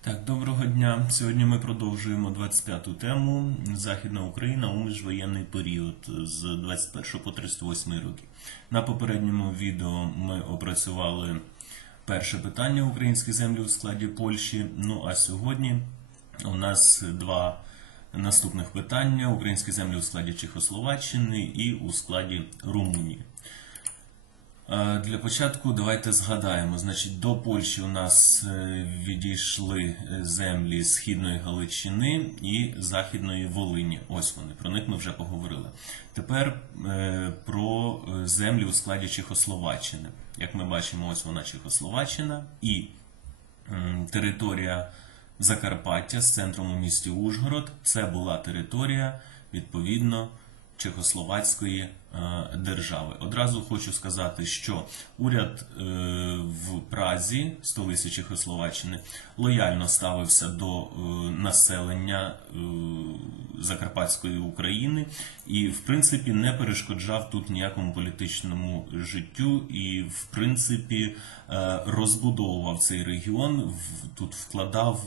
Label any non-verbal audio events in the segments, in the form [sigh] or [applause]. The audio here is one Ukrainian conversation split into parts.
Так, доброго дня. Сьогодні ми продовжуємо 25-ту тему Західна Україна у міжвоєнний період з 21 по 38 роки. На попередньому відео ми опрацювали перше питання українські землі у складі Польщі. Ну а сьогодні у нас два наступних питання: українські землі у складі Чехословаччини і у складі Румунії. Е, Для початку давайте згадаємо. Значить, до Польщі у нас е, відійшли е, землі Східної Галичини і Західної Волині. Ось вони, про них ми вже поговорили. Тепер про землі у складі Чехословаччини. Як ми бачимо, ось вона Чехословаччина і територія Закарпаття з центром у місті Ужгород. Це була територія відповідно Чехословацької держави. Одразу хочу сказати, що уряд е, в Празі, столиці Чехословаччини, лояльно ставився до е, населення е, Закарпатської України і, в принципі, не перешкоджав тут ніякому політичному життю, і, в принципі, е, розбудовував цей регіон, тут вкладав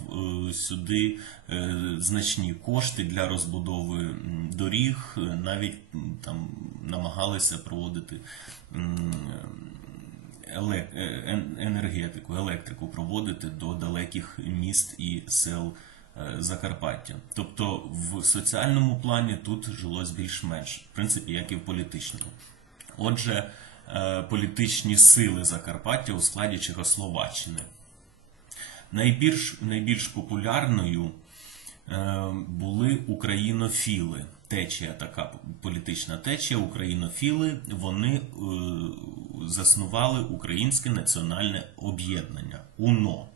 е, сюди е, значні кошти для розбудови доріг, е, навіть там намагалися проводити. е, енергетику, електрику проводити до далеких міст і сел е, Закарпаття. Тобто в соціальному плані тут жилось більш-менш, в принципі, як і в політичному. Отже, е, політичні сили Закарпаття у складі Чехословаччини. Найбільш, найбільш популярною е, були українофіли. Течія така політична течія, українофіли. Вони е, заснували Українське національне об'єднання УНО.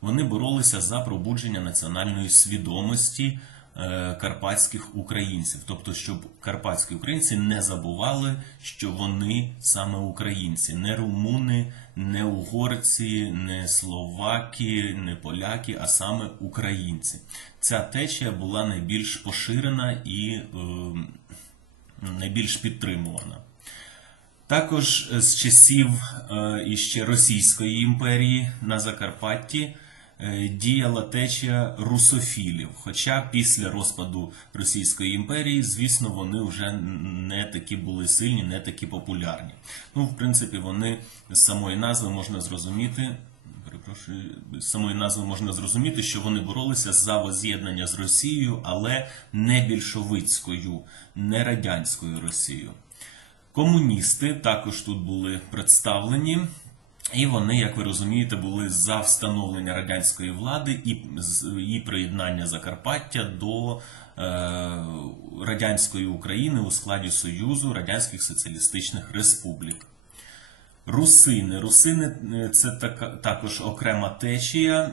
Вони боролися за пробудження національної свідомості е, карпатських українців, тобто, щоб карпатські українці не забували, що вони саме українці, не румуни, не угорці, не словаки, не поляки, а саме українці. Ця течія була найбільш поширена і е, найбільш підтримувана. Також е, з часів е, іще Російської імперії на Закарпатті е, діяла течія русофілів. Хоча після розпаду Російської імперії, звісно, вони вже не такі були сильні, не такі популярні. Ну, в принципі, вони з самої назви можна зрозуміти. Перепрошую, з самої назви можна зрозуміти, що вони боролися за воз'єднання з Росією, але не більшовицькою, не радянською Росією. Комуністи також тут були представлені, і вони, як ви розумієте, були за встановлення радянської влади і і приєднання Закарпаття до е, радянської України у складі Союзу Радянських Соціалістичних Республік. Русини. Русини е, це така, також окрема течія, е,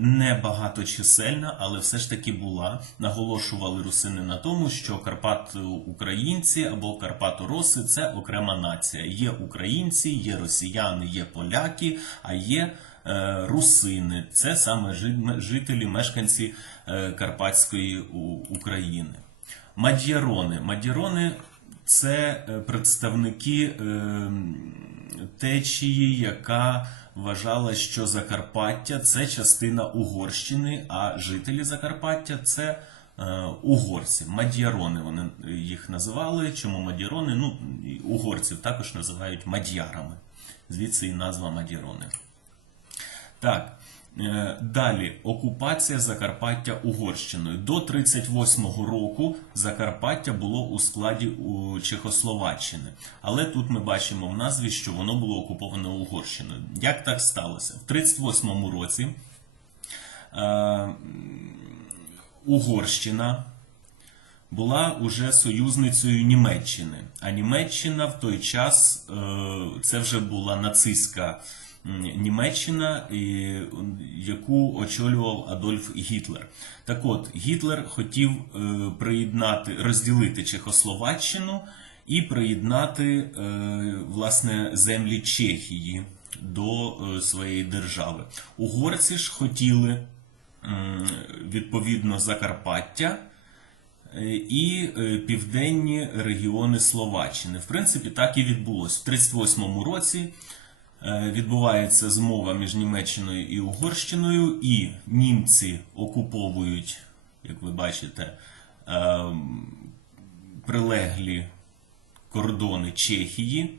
не багаточисельна, але все ж таки була. Наголошували русини на тому, що Карпат-українці або Карпатороси це окрема нація. Є українці, є росіяни, є поляки, а є е, русини. Це саме жителі, мешканці Карпатської України. Мад'ярони. Мад'ярони це е, представники е, течії, яка вважала, що Закарпаття це частина Угорщини, а жителі Закарпаття це е, угорці. Мад'ярони вони їх називали. Чому мад'ярони? Ну, угорців також називають мад'ярами. Звідси і назва Мад'ярони. Так. Е, Далі окупація Закарпаття Угорщиною. До 38-го року Закарпаття було у складі Чехословаччини. Але тут ми бачимо в назві, що воно було окуповане Угорщиною. Як так сталося? В 38-му році е, Угорщина була уже союзницею Німеччини. А Німеччина в той час е, це вже була нацистська Німеччина, яку очолював Адольф Гітлер. Так от, Гітлер хотів е, приєднати, розділити Чехословаччину і приєднати е, власне землі Чехії до е, своєї держави. Угорці ж хотіли відповідно Закарпаття і південні регіони Словаччини. В принципі, так і відбулось. В 38-му році відбувається змова між Німеччиною і Угорщиною, і німці окуповують, як ви бачите, ем, прилеглі кордони Чехії.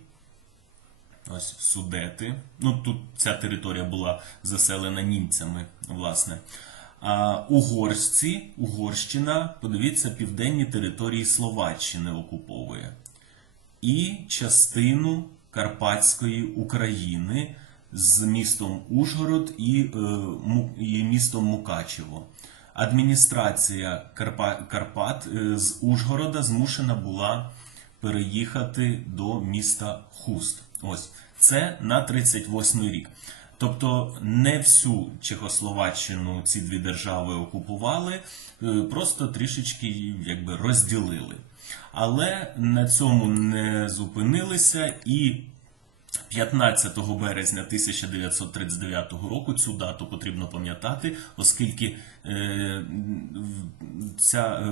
Ось Судети. Ну тут ця територія була заселена німцями, власне. А угорські, Угорщина, подивіться, південні території Словаччини окуповує. І частину Карпатської України з містом Ужгород і, е, і містом Мукачево. Адміністрація Карпат е, з Ужгорода змушена була переїхати до міста Хуст. Ось це на 38 рік. Тобто не всю Чехословаччину ці дві держави окупували, е, просто трішечки якби розділили. Але на цьому не зупинилися і 15 березня 1939 року цю дату потрібно пам'ятати, оскільки е,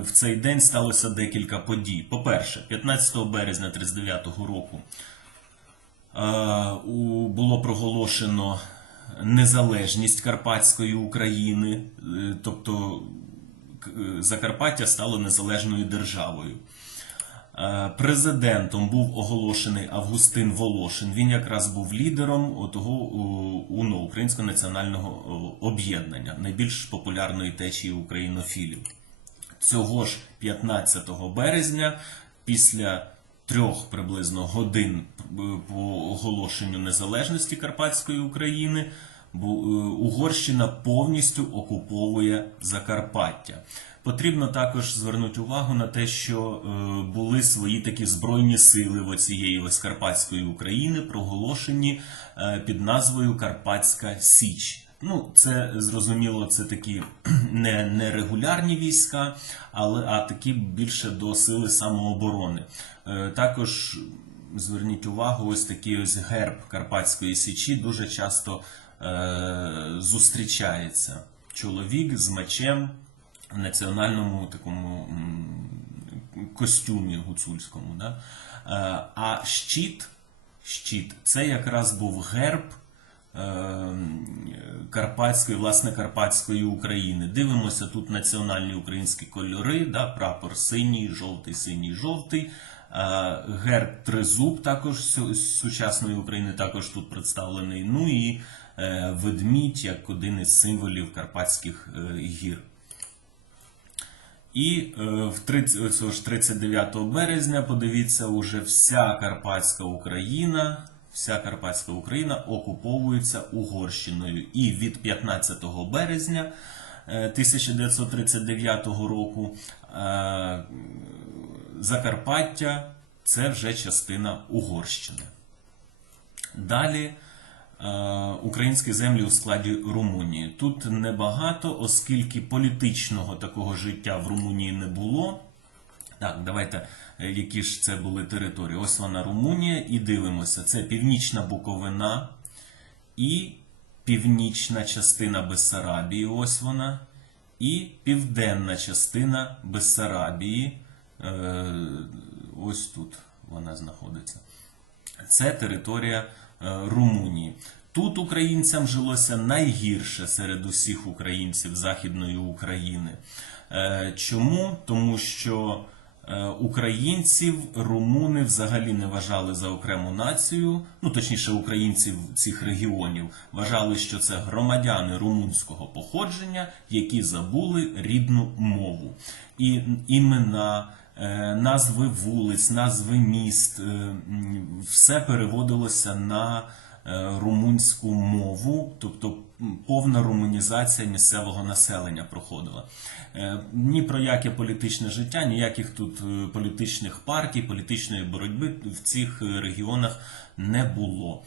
в- цей день сталося декілька подій. По-перше, 15 березня 1939 року е, було проголошено незалежність Карпатської України, е, тобто Закарпаття стало незалежною державою. Е, Президентом був оголошений Августин Волошин. Він якраз був лідером отого УНО Українського національного об'єднання, найбільш популярної течії українофілів. Цього ж 15 березня, після трьох приблизно годин е, по оголошенню незалежності Карпатської України, бу- е, Угорщина повністю окуповує Закарпаття. Потрібно також звернути увагу на те, що е, були свої такі збройні сили в оцієї ось Карпатської України, проголошені е, під назвою Карпатська Січ. Ну, це зрозуміло, це такі [clears throat] не, не регулярні війська, але а такі більше до сили самооборони. Також зверніть увагу, ось такий ось герб Карпатської Січі дуже часто зустрічається. Чоловік з мечем в національному такому костюмі гуцульському. Да? Е, А щит, щит це якраз був герб е, Карпатської, власне, Карпатської України. Дивимося тут національні українські кольори, да? прапор синій, жовтий, синій, жовтий. Е, Герб тризуб також сю- сучасної України також тут представлений. Ну і е, ведмідь як один із символів Карпатських е, гір. І е, в 30, 39 березня, подивіться, уже вся Карпатська Україна, вся Карпатська Україна окуповується Угорщиною. І від 15 березня е, 1939 року е, Закарпаття це вже частина Угорщини. Далі е, українські землі у складі Румунії. Тут небагато, оскільки політичного такого життя в Румунії не було. Так, давайте, е, які ж це були території. Ось вона Румунія, і дивимося. Це Північна Буковина і північна частина Бессарабії, ось вона, і південна частина Бессарабії. Е, Ось тут вона знаходиться. Це територія е, Румунії. Тут українцям жилося найгірше серед усіх українців Західної України. Е, Чому? Тому що е, українців румуни взагалі не вважали за окрему націю, ну точніше, українців цих регіонів вважали, що це громадяни румунського походження, які забули рідну мову. І імена е, назви вулиць, назви міст, е, все переводилося на е, румунську мову, тобто повна румунізація місцевого населення проходила. Е, Ні про яке політичне життя, ніяких тут е, політичних партій, політичної боротьби в цих е, регіонах не було.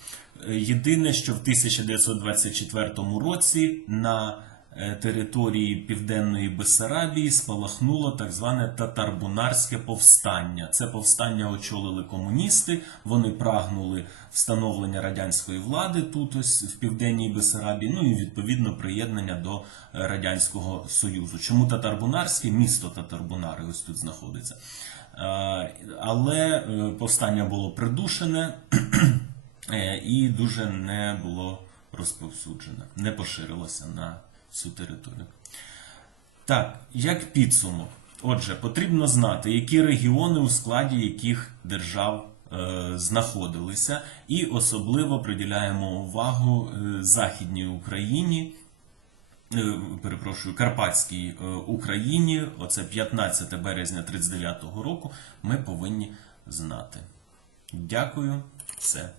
Е, Єдине, що в 1924 році на е, території Південної Бессарабії спалахнуло так зване татарбунарське повстання. Це повстання очолили комуністи. Вони прагнули встановлення радянської влади тут, ось в південній Бессарабії, ну і відповідно приєднання до е, радянського союзу. Чому татарбунарське місто Татарбунари ось тут знаходиться? Е, Але е, повстання було придушене. [clears throat] е, і дуже не було розповсюджене, не поширилося на всю територію. Так, як підсумок. Отже, потрібно знати, які регіони у складі яких держав е, знаходилися, і особливо приділяємо увагу е, Західній Україні, е, перепрошую, Карпатській е, Україні, оце 15 березня 39 року, ми повинні знати. Дякую, все.